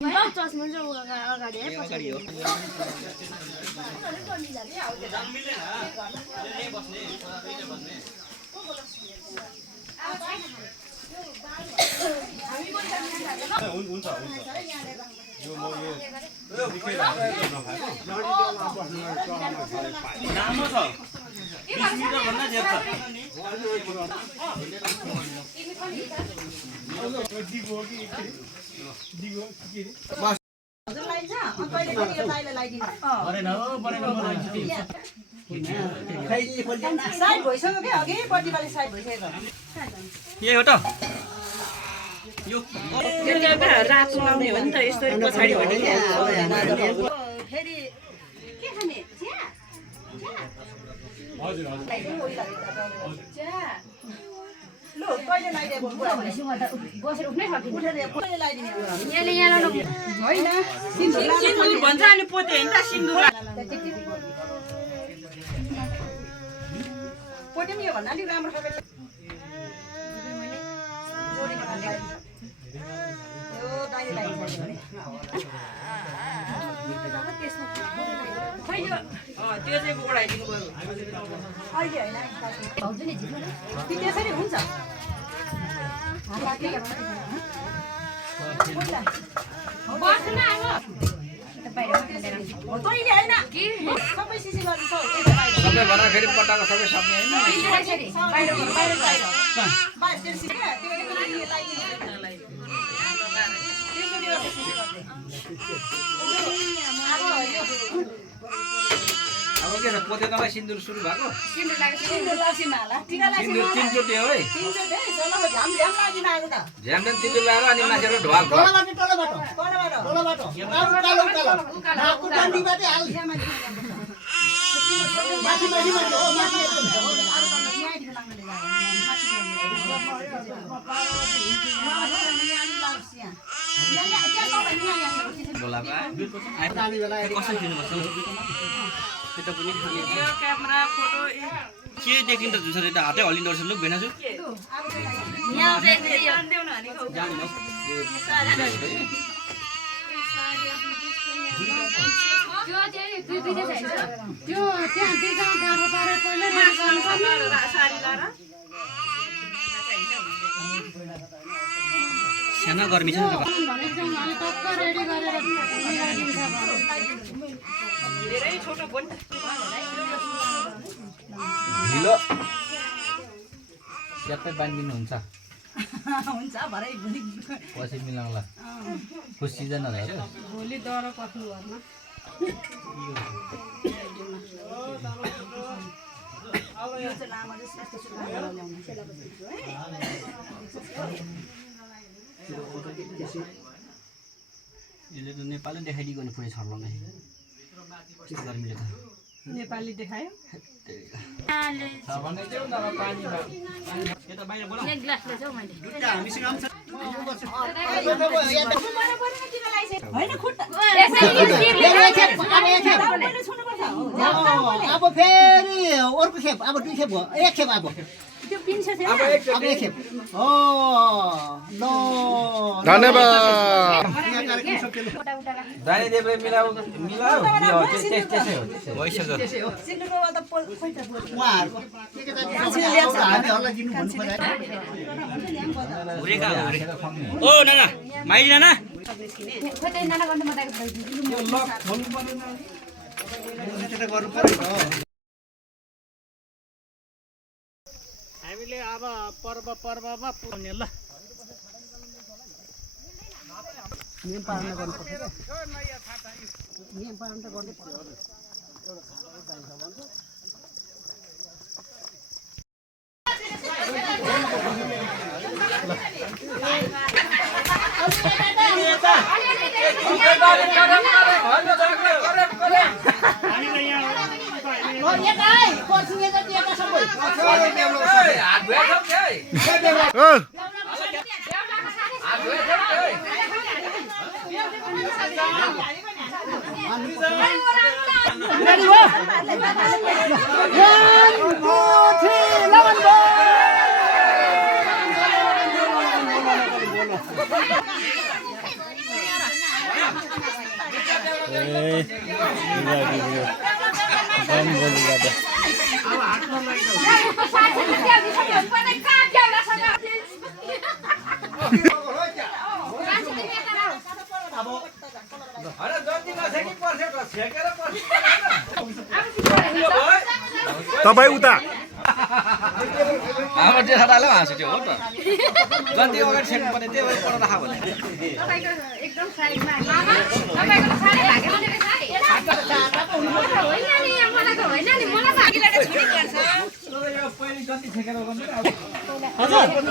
चस्मा अगाडि है पछाडि हो हुन्छ यो म यो राम्रो छ 20 मिटर भन्दा धेरै यही हो त यो रात लाउने हो नि त यस्तो पछाडि भने फेरि के खाने चिया हजुर लो कहिले लाइदिए बसेर उठ्नै सकिन्छ कहिले लाइदिने यहाँले यहाँ लाउनु होइन सिन्दुर भन्छ अनि पोते हैन त सिन्दुर पोते पनि यो भन्दा नि राम्रो खाले जोडिने भन्ने यो दाइ लाइदिन्छ भने त्यो चाहिँ बोडाइदिनु पर्यो अहिले हैन भाउजू नि झिक्नु कि त्यसरी हुन्छ बस्न अब तैँले हैन सबै सिसी गर्दैछ सबै भरा फेरि पटाको सबै सक्ने हैन बाहिर त्यो सिसी त्यो अब के छ पोते तँलाई सिन्दुर सुरु भएको सिन्दुर लाग्छ माला टीका लाग्छ सिन्दुर तीनचोटि हो है तीनचोटि चलो झ्याम लागिन आएको त झ्याम्डन तिमी लाएर अनि मान्छेले ढोल नाकु डन्डीबाटै हाल माथि बोलाबा कसरी दिनुपर्छ त्यो पनि यो क्यामेरा फोटो के देखिन्छ जुसरी त हातै हल्लिँदो रहेछ लु भेनाजु यहाँ चाहिँ देउन हानि खाऊ त्यो चाहिँ दुई दुईटा चाहिन्छ त्यो त्यहाँ बिगाउँ गाह्रो पारेर पहिला रेडी गर्नु पर्छ साडी लाएर सानो गर्मी छ नि त भने चाहिँ उहाँले टक्क रेडी गरेर मिलाइदिन्छ धेरै छोटो फोन ढिलो स्यापै बान्दिनु हुन्छ हुन्छ भरै भोलि पछि मिलाउँला खुस सिजन होला र भोलि दरो पक्नु घरमा यो चाहिँ लामो चाहिँ यस्तो सुकाएर ल्याउनु यसले त नेपालै देखाइदिएको नि पुरै छर्लङ गर्मीले त नेपाली देखायो एक ग्लास ल्याउँछु मैले होइन खुट्टा अब फेरि अर्को खेप अब दुई खेप भयो एक खेप अब त्यो पिन्छ छैन अब एक खेप हो ल धन्यवाद दानी देवले मिलाऊ त्यसै हो त्यसै हो सिन्दुरमा त खोइ त उहाँहरुको हामीहरुलाई दिनु भन्नु पर्दैन ओ नाना माइली नाना खोइ त नाना गर्नु मलाई यो लक खोल्नु पर्दैन त्यो गर्नु पर्यो हामीले अब पर्वमा पुग्ने ल नियम पालन गर्नुपर्छ नियम पालन त गर्नै पर्यो तपाईँ उता हाम्रो जेठादाले हाँस्यो त्यो हो त जति अगाडि सेक्नु पर्ने त्यही भएर पढ्न राख भने एकदम साइडमा तपाईको त सारै भागेको होइन नि मलाई त होइन नि मलाई त अघिबाट छुटी गर्छ हजुर